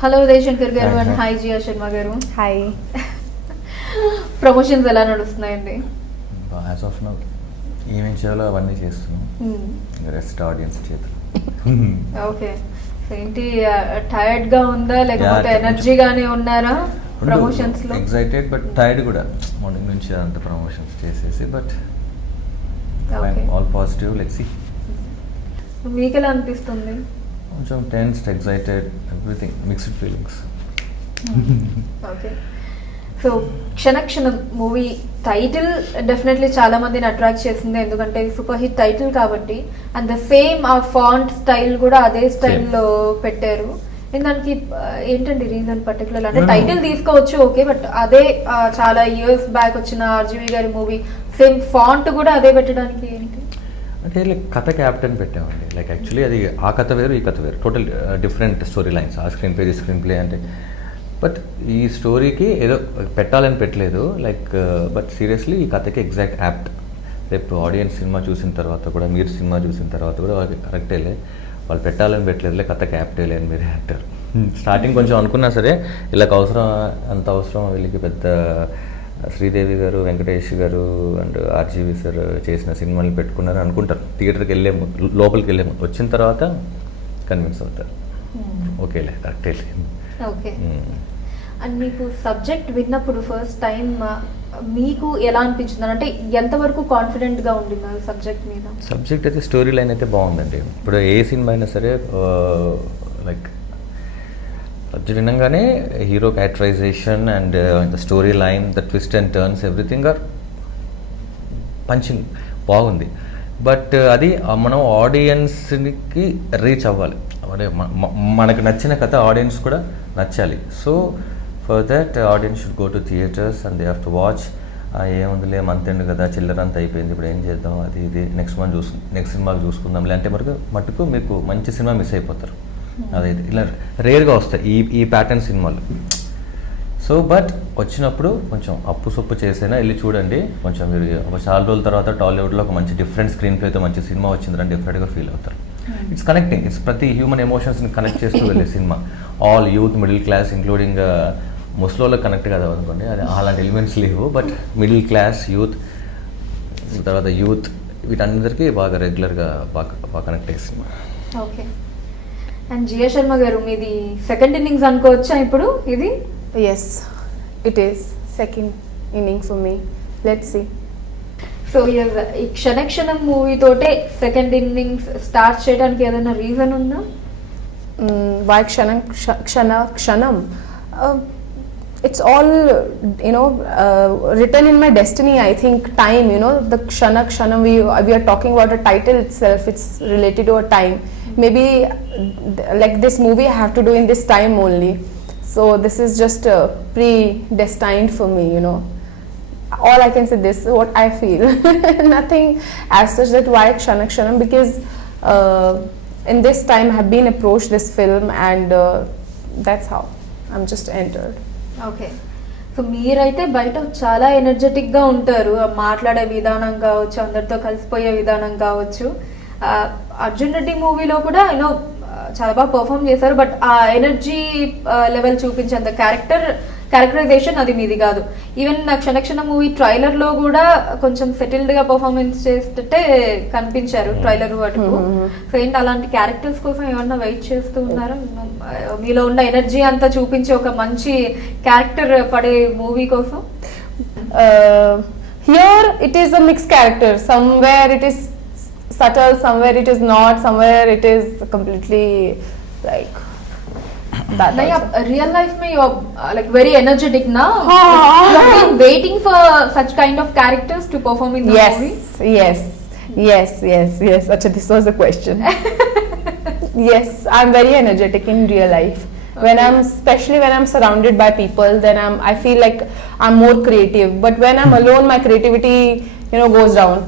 Hello Udayshankar గారు Hi, and hi. Hi Jiya Sharma గారు. Hi. Promotions ఎలా నడుస్తున్నాయండి? యాజ్ ఆఫ్ నౌ ఏమేం చేయాలో అవన్నీ చేస్తున్నాం. రెస్ట్ ఆడియన్స్ చేతులు. ఓకే, ఏంటి టైర్డ్ గా ఉందా లేకపోతే Yeah, ఎనర్జీగానే ఉన్నారా ప్రమోషన్స్ లో? ఎక్సైటెడ్ బట్ టైర్డ్ కూడా మార్నింగ్ నుంచి అంత ప్రమోషన్స్ చేసేసి, but Okay. All positive. Let's see. మీకు ఎలా అనిపిస్తుంది? కొంచెం tensed, excited, everything mixed feelings. Okay, so Kshanakshanam movie title definitely చాలా మందిని అట్రాక్ట్ చేసింది, ఎందుకంటే సూపర్ హిట్ టైటిల్ కాబట్టి. అండ్ ద సేమ్ ఆ ఫాంట్ స్టైల్ కూడా అదే స్టైల్లో పెట్టారు. దానికి ఏంటండి రీజన్ పర్టికులర్? అంటే టైటిల్ తీసుకోవచ్చు ఓకే, బట్ అదే చాలా ఇయర్స్ బ్యాక్ వచ్చిన ఆర్జీవి గారి మూవీ సేమ్ ఫాంట్ కూడా అదే పెట్టడానికి ఏంటి? అంటే లైక్ కథ క్యాప్టెన్ పెట్టామండి. లైక్ యాక్చువల్లీ అది ఆ కథ వేరు, ఈ కథ వేరు, టోటల్ డిఫరెంట్ స్టోరీ లైన్స్. ఆ స్క్రీన్ ప్లే, స్క్రీన్ ప్లే అంటే, బట్ ఈ స్టోరీకి ఏదో పెట్టాలని పెట్టలేదు. లైక్ బట్ సీరియస్లీ ఈ కథకి ఎగ్జాక్ట్ యాప్ట్. రేపు ఆడియన్స్ సినిమా చూసిన తర్వాత కూడా, మీరు సినిమా చూసిన తర్వాత కూడా వాళ్ళకి కరెక్టేలే, వాళ్ళు పెట్టాలని పెట్టలేదులే, కథకి యాప్టేలే అని మీరే అంటారు. స్టార్టింగ్ కొంచెం అనుకున్నా సరే, వీళ్ళకి అవసరం, అంత అవసరం వీళ్ళకి, పెద్ద శ్రీదేవి గారు, వెంకటేష్ గారు అండ్ ఆర్జీవి సార్ చేసిన సినిమాలు పెట్టుకున్నారు అనుకుంటారు. థియేటర్కి వెళ్ళే లోపలికి వెళ్ళే వచ్చిన తర్వాత కన్విన్స్ అవుతారు, ఓకేలే కరెక్టేలే. ఓకే, అండ్ మీకు సబ్జెక్ట్ విన్నప్పుడు ఫస్ట్ టైం మీకు ఎలా అనిపించింది? అంటే ఎంతవరకు కాన్ఫిడెంట్గా ఉండింది సబ్జెక్ట్ మీద? సబ్జెక్ట్ అయితే, స్టోరీ లైన్ అయితే బాగుందండి. ఇప్పుడు ఏ సినిమా అయినా సరే లైక్ సబ్జెక్ట్ వినగానే hero characterisation and the story line, the twist and turns, everything are punching బాగుంది. బట్ అది మనం ఆడియన్స్కి రీచ్ అవ్వాలి. అంటే మనకు నచ్చిన కథ ఆడియన్స్ కూడా నచ్చాలి. So for that audience should go to theatres and they have to watch. ఏముందిలే మంత్ ఎండ్ కదా, చిల్లరంతా అయిపోయింది, ఇప్పుడు ఏం చేద్దాం, అది ఇది నెక్స్ట్ సినిమాకి చూసుకుందాం లేదంటే మటుకు మీకు మంచి సినిమా మిస్ అయిపోతారు. అదైతే ఇలా రేర్గా వస్తాయి ఈ ప్యాటర్న్ సినిమాలు. సో బట్ వచ్చినప్పుడు కొంచెం అప్పు సొప్పు చేసైనా వెళ్ళి చూడండి. కొంచెం మీరు ఒక చాలా రోజుల తర్వాత టాలీవుడ్లో ఒక మంచి డిఫరెంట్ స్క్రీన్ ప్లేతో మంచి సినిమా వచ్చిందని డిఫరెంట్గా ఫీల్ అవుతారు. ఇట్స్ కనెక్టింగ్, ఇట్స్ ప్రతి హ్యూమన్ ఎమోషన్స్ని కనెక్ట్ చేస్తూ వెళ్ళే సినిమా. All youth, middle class, including ముస్లింలకు కనెక్ట్ కదా అనుకోండి, అది అలాంటి ఎలిమెంట్స్ లేవు. బట్ మిడిల్ క్లాస్, యూత్, తర్వాత యూత్, వీటందరికీ బాగా రెగ్యులర్గా బాగా కనెక్ట్ అయ్యే సినిమా. ఓకే, అండ్ జియా శర్మ గారు మీది సెకండ్ ఇన్నింగ్స్ అనుకోవచ్చా ఇప్పుడు ఇది? Yes, it is second inning for me. Let's see. So ఈ క్షణక్షణం మూవీ తోటే సెకండ్ ఇన్నింగ్స్ స్టార్ట్ చేయడానికి ఏదైనా రీజన్ ఉందా? Why kshanam? It's all, written in my destiny. I think time, the kshanam, we are talking about a title itself. It's related to a time. Maybe like this movie I have to do in this time only. So this is just predestined for me, All I can say this, what I feel. Nothing as such that why kshanam, because in this time I have been approached this film and that's how I'm just entered. Okay, so మీరైతే బయట చాలా ఎనర్జెటిక్గా ఉంటారు, మాట్లాడే విధానం కావచ్చు, అందరితో కలిసిపోయే విధానం కావచ్చు. అర్జున్ రెడ్డి మూవీలో కూడా చాలా బాగా పర్ఫామ్ చేశారు, బట్ ఆ ఎనర్జీ లెవెల్ చూపించేంత క్యారెక్టరైజేషన్ అది మీది కాదు. ఈవెన్ నా క్షణక్షణ మూవీ ట్రైలర్ లో కూడా కొంచెం సెటిల్డ్ గా పర్ఫార్మెన్స్ చేస్తుంటే కనిపించారు ట్రైలర్ వాటికు. సో ఏంటి అలాంటి క్యారెక్టర్స్ కోసం ఏమన్నా వెయిట్ చేస్తూ ఉన్నారా? మీలో ఉన్న ఎనర్జీ అంతా చూపించి ఒక మంచి క్యారెక్టర్ పడే మూవీ కోసం. Here it is a mixed character. Somewhere it is subtle, somewhere it is not, somewhere it is completely like that. Real life mein you are like very energetic now. You have been waiting for such kind of characters to perform in the movie. Yes. Acha, this was the question. Yes, I'm very energetic in real life. Okay. Especially when I'm surrounded by people, then I feel like I'm more creative. But when I'm alone, my creativity, goes down.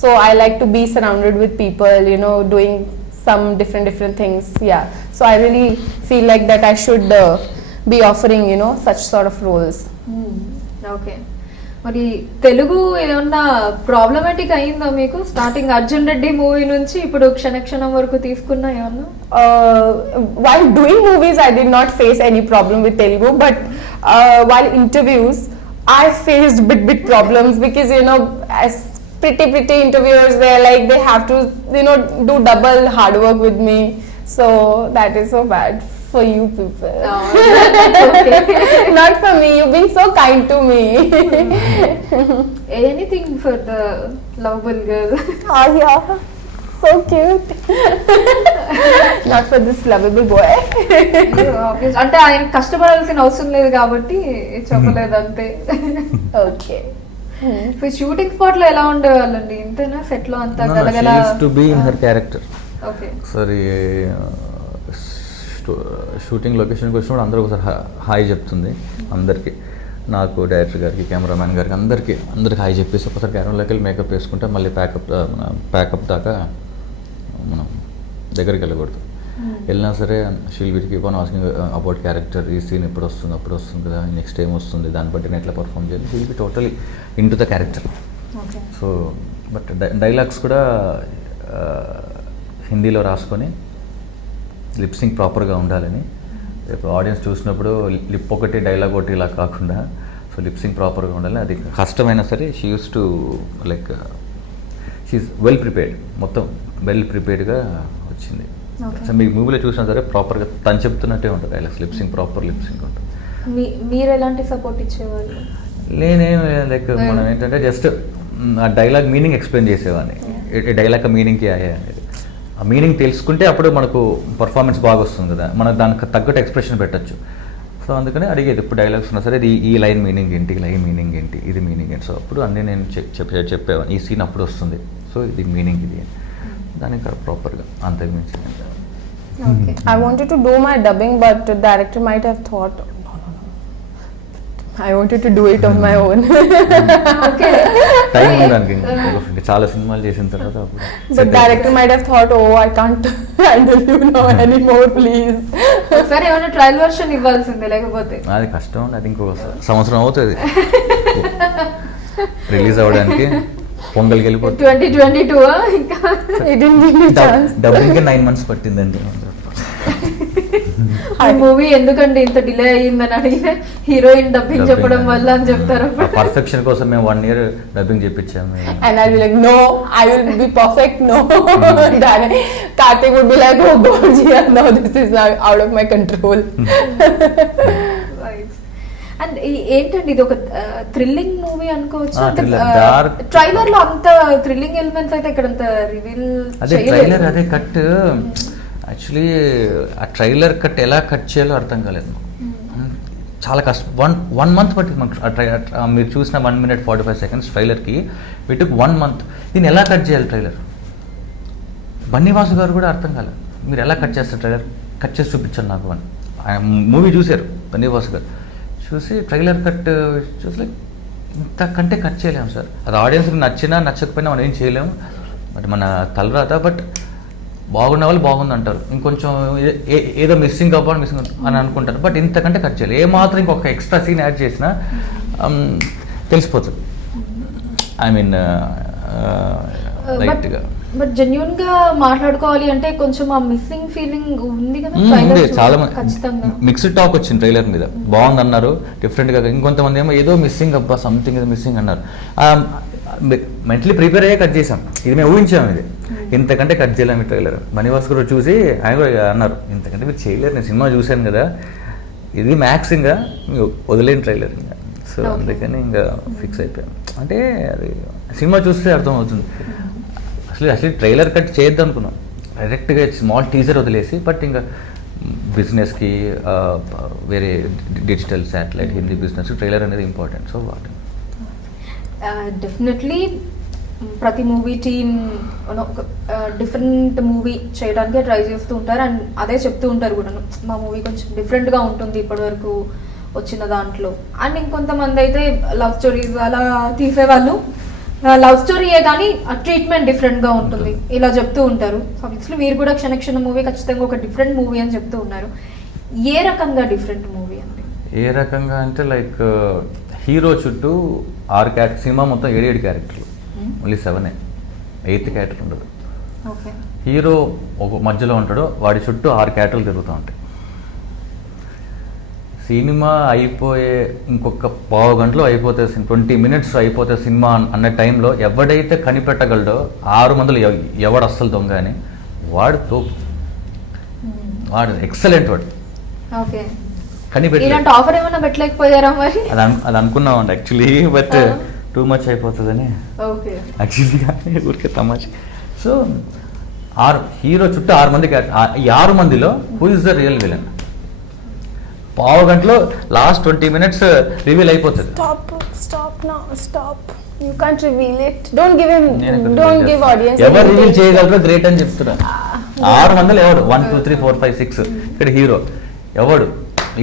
So I like to be surrounded with people, doing some different things. Yeah. So I really feel like that I should be offering, such sort of roles. Okay. మరి తెలుగు ఏమన్నా problematic అయిందా మీకు starting Arjun Reddy movie నుంచి ఇప్పుడు క్షణక్షణం వరకు తీసుకున్నా ఏమన్నా? While doing movies, I did not face any problem with Telugu, but while interviews, I faced bit problems because as pretty interviewers, they're like they have to do double hard work with me, so that is so bad for you people. Okay. Not for me, you've been so kind to me. Anything for the lovable girl. Oh yeah, so cute. Not for this lovable boy. Obvious. అంటే ఆయన కష్టపడాల్సిన అవసరం లేదు కాబట్టి చెప్పలేదు అంతే. Okay. Shooting spot లో ఎలా ఉండేవాళ్ళండి? ఇంతేనా సెట్ లో అంతా గలగల? To be in her character. Okay. ఒకసారి షూటింగ్ లొకేషన్కి వచ్చినప్పుడు అందరూ ఒకసారి హాయ్ చెప్తుంది అందరికీ, నాకు డైరెక్టర్ గారికి కెమెరామ్యాన్ గారికి అందరికీ హాయ్ చెప్పేసి ఒకసారి కెమెరాలోకి వెళ్ళి మేకప్ వేసుకుంటే మళ్ళీ ప్యాకప్ దాకా మనం దగ్గరికి వెళ్ళకూడదు. వెళ్ళినా సరే she'll will keep on asking about character, ఈ సీన్ ఎప్పుడు వస్తుంది కదా, నెక్స్ట్ ఏం వస్తుంది, దాన్ని బట్టి నేను ఎట్లా పర్ఫామ్ చేయాలి, she'll be totally in to the character. So but dialogues కూడా హిందీలో రాసుకొని లిప్సింగ్ ప్రాపర్గా ఉండాలని, రేపు ఆడియన్స్ చూసినప్పుడు లిప్ ఒకటి డైలాగ్ ఒకటి ఇలా కాకుండా సో లిప్సింగ్ ప్రాపర్గా ఉండాలి. అది కష్టమైనా సరే she used to like she's well prepared, మొత్తం వెల్ ప్రిపేర్డ్గా వచ్చింది. సో మీకు మూవీలో చూసినా సరే ప్రాపర్గా తను చెప్తున్నట్టే ఉంటుంది డైలాగ్స్, లిప్సింగ్ ప్రాపర్ లిప్సింగ్ ఉంటుంది. మీరు ఎలాంటి సపోర్ట్ ఇచ్చేవాళ్ళు? నేనేం లైక్ మనం ఏంటంటే జస్ట్ ఆ డైలాగ్ మీనింగ్ ఎక్స్ప్లెయిన్ చేసేవాడిని, ఈ డైలాగ్ మీనింగ్కి అనేది. ఆ మీనింగ్ తెలుసుకుంటే అప్పుడు మనకు పర్ఫార్మెన్స్ బాగా వస్తుంది కదా, మనకు దానికి తగ్గట్టు ఎక్స్ప్రెషన్ పెట్టచ్చు. సో అందుకని అడిగేది ఇప్పుడు డైలాగ్స్ ఉన్నా సరే ఈ లైన్ మీనింగ్ ఏంటి, ఈ లైన్ మీనింగ్ ఏంటి, ఇది మీనింగ్ ఏంటి. సో అప్పుడు అన్నీ నేను చెప్పేవాడిని, ఈ సీన్ అప్పుడు వస్తుంది, సో ఇది మీనింగ్ ఇది, దానికి ప్రాపర్గా అంతకు మించి. I wanted to do my dubbing, but the director might have thought, I wanted to do it on my own. Time ఉండడానికి చాలా సినిమాలు చేసిన తర్వాత But director might have thought, oh, I can't handle you now anymore, please. ఒకసారి ఏమైనా trial version ఇవ్వాల్సిందే, లేకపోతే అది కష్టం. అది ఇంకో సంవత్సరం అవుతుంది రిలీజ్ అవ్వడానికి, పొంగల్కి వెళ్ళిపోతుంది. 2022 ఇంకా It didn't give me chance. డబ్బింగ్కి 9 months పట్టిందండి. ఆ మూవీ ఎందుకండి ఇంత డిలే అయ్యిందని అడిగితే హీరోయిన్ డబ్బింగ్ చెప్పడం వల్ల అని చెప్తారు. పర్ఫెక్షన్ కోసం మేము 1 year డబ్బింగ్ చెప్పించాము. And I'll be like, no, I will be perfect, no. Then Karthik would be like, oh God, yeah, no, this is now out of my control. And ఏంటండి ఇది ఒక థ్రిల్లింగ్ మూవీ అనుకోవచ్చు. Trailer లో అంత thrilling elements అయితే ఇక్కడ అంత reveal అదే ట్రైలర్ అదే కట్. యాక్చువల్లీ ఆ ట్రైలర్ కట్ ఎలా కట్ చేయాలో అర్థం కాలేదు, చాలా కష్టం. 1 month పట్టింది మాకు. మీరు చూసిన 1 minute 45 seconds ట్రైలర్కి వి టుక్ 1 month. దీన్ని ఎలా కట్ చేయాలి ట్రైలర్, బన్నీవాసు గారు కూడా అర్థం కాలేదు. మీరు ఎలా కట్ చేస్తారు ట్రైలర్, కట్ చేసి చూపించాను నాకు అని. ఆయన మూవీ చూశారు బన్నీవాసు గారు, చూసి ట్రైలర్ కట్ చూసి లైక్ ఇంతకంటే కట్ చేయలేము సార్. అది ఆడియన్స్కి నచ్చినా నచ్చకపోయినా మనం ఏం చేయలేము, బట్ మన తలరాత. బట్ బాగున్న వాళ్ళు బాగుంది అంటారు, ఇంకొంచెం ఏదో మిస్సింగ్ అని అనుకుంటారు, బట్ ఇంతకంటే కట్ చేయాలి. ఏమాత్రం ఇంకొక ఎక్స్ట్రా సీన్ యాడ్ చేసినా తెలిసిపోతుంది. ఐ మీన్ లైట్గా. బట్ జెన్యూన్ గా మాట్లాడుకోవాలి అంటే కొంచెం ఆ మిస్సింగ్ ఫీలింగ్ ఉంది కదా. చాలా మిక్స్డ్ టాక్ వచ్చింది ట్రైలర్ మీద, బాగుంది అన్నారు డిఫరెంట్ గా. ఇంకొంతమంది ఏమో ఏదో మిస్సింగ్, అబ్బా సంథింగ్ ఏదో మిస్సింగ్ అన్నారు. మెంటలీ ప్రిపేర్ అయ్యే కట్ చేసాం, ఇది మేము ఊహించాము, ఇది ఇంతకంటే కట్ చేయలేము ఈ ట్రైలర్. మణివాస్ కూడా చూసి ఆయన కూడా అన్నారు, ఇంతకంటే మీరు చేయలేరు, నేను సినిమా చూశాను కదా, ఇది మ్యాక్స్ ఇంకా వదిలేని ట్రైలర్ ఇంకా. సో అందుకని ఇంకా ఫిక్స్ అయిపోయాం. అంటే అది సినిమా చూస్తే అర్థం అవుతుంది. అసలు ట్రైలర్ కట్ చేయొద్దు అనుకున్నాం, డైరెక్ట్గా స్మాల్ టీజర్ వదిలేసి. బట్ ఇంకా బిజినెస్కి వేరే digital satellite Hindi business trailer అనేది ఇంపార్టెంట్. సో వాటి డెఫినెట్లీ ప్రతి మూవీ టీమ్ డిఫరెంట్ మూవీ చేయడానికి ట్రై చేస్తూ ఉంటారు. అండ్ అదే చెప్తూ ఉంటారు కూడా, మా మూవీ కొంచెం డిఫరెంట్గా ఉంటుంది ఇప్పటివరకు వచ్చిన దాంట్లో. అండ్ ఇంకొంతమంది అయితే లవ్ స్టోరీస్ అలా తీసేవాళ్ళు, లవ్ స్టోరీయే కానీ ఆ ట్రీట్మెంట్ డిఫరెంట్గా ఉంటుంది ఇలా చెప్తూ ఉంటారు. సో అసలు మీరు కూడా క్షణక్షణ మూవీ ఖచ్చితంగా ఒక డిఫరెంట్ మూవీ అని చెప్తూ ఉన్నారు. ఏ రకంగా డిఫరెంట్ మూవీ అండి? ఏ రకంగా అంటే లైక్ హీరో చుట్టూ 6 క్యారెక్టర్, సినిమా మొత్తం 7 క్యారెక్టర్లు, ఓన్లీ 7, 8th క్యారెక్టర్ ఉండదు. ఓకే. హీరో ఒక మధ్యలో ఉంటాడు, వాడి చుట్టూ 6 క్యారెక్టర్లు తిరుగుతూ ఉంటాయి. సినిమా అయిపోయే ఇంకొక పావు గంటలో అయిపోతే 20 minutes అయిపోతే సినిమా అన్న టైంలో ఎవడైతే కనిపెట్టగలడో 6 మందిలో ఎవడు అస్సలు దొంగ అని వాడు తోపు, వాడు ఎక్సలెంట్ వాడు. ఓకే. కనిపెట్టి ఇలాంటి ఆఫర్ ఏమైనా పెట్టలేకపోయారా మరి? అది అనుకున్నామండి యాక్చువల్లీ, బట్ టూ మచ్ అయిపోతుందని ఓకే. యాక్చువల్గా ఊరికే తమాషా. సో హీరో చుట్టూ 6 మంది, ఈ 6 మందిలో who is the real villain? పావు గంటలో లాస్ట్ 20 minutes రివీల్ అయిపోతుంది. Stop now, stop. You can't reveal it. Don't give audience. ఎవరు రివీల్ చేయగలరో గ్రేట్ అని చెప్తున్నా. 6 మందిలో ఎవడు? 1 2 3 4 5 6 ఇక్కడ హీరో ఎవడు?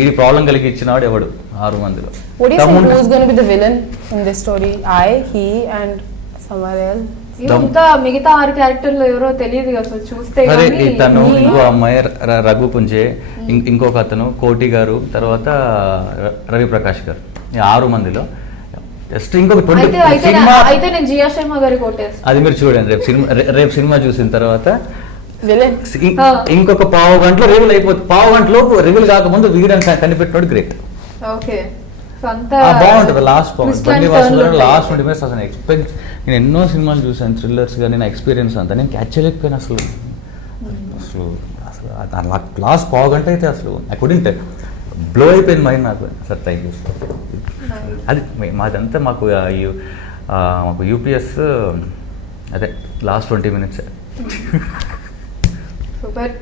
ఈ ప్రాబ్లం కలిగి ఇచ్చినవాడు ఎవడు 6 మందిలో? What do you think who's going to be the villain in this story? He and somewhere else? ఇంకా మిగతా 6 క్యారెక్టర్లు ఎవరో తెలియదు అసలు చూస్తే. అరే తను, ఇంకో అమ్మాయి రఘు పుంజే, ఇంకొక అతను కోటి గారు, తర్వాత రవి ప్రకాష్ గారు, ఈ 6 మందిలో జస్ట్ ఇంకొక 20 సినిమా. అయితే నేను జియా శర్మ గారి కొట్టేస్తాను. అది మీరు చూడండి రేపు సినిమా చూసిన తర్వాత Villain. ఇంకొక పావు గంటలో రివీల్ అయిపోతుంది. పావు గంటలో రివీల్ కాకముందు వీడని కనిపెట్టినోడు గ్రేట్. ఓకే. బాగుంటుంది లాస్ట్ లాస్ట్ 20 minutes అసలు ఎక్స్పెక్ట్. నేను ఎన్నో సినిమాలు చూసాను, థ్రిల్లర్స్ కానీ, నా ఎక్స్పీరియన్స్ అంతా నేను క్యాచ్ చేయలేకపోయాను అసలు. లాస్ట్ పావు గంట అయితే అసలు ఐ కుడెంట్ బ్లో అయిపోయింది మైండ్ నాకు. Sir thank you sir. అది మాదంతా మాకు యూపీఎస్ అదే last 20 minutes. Super.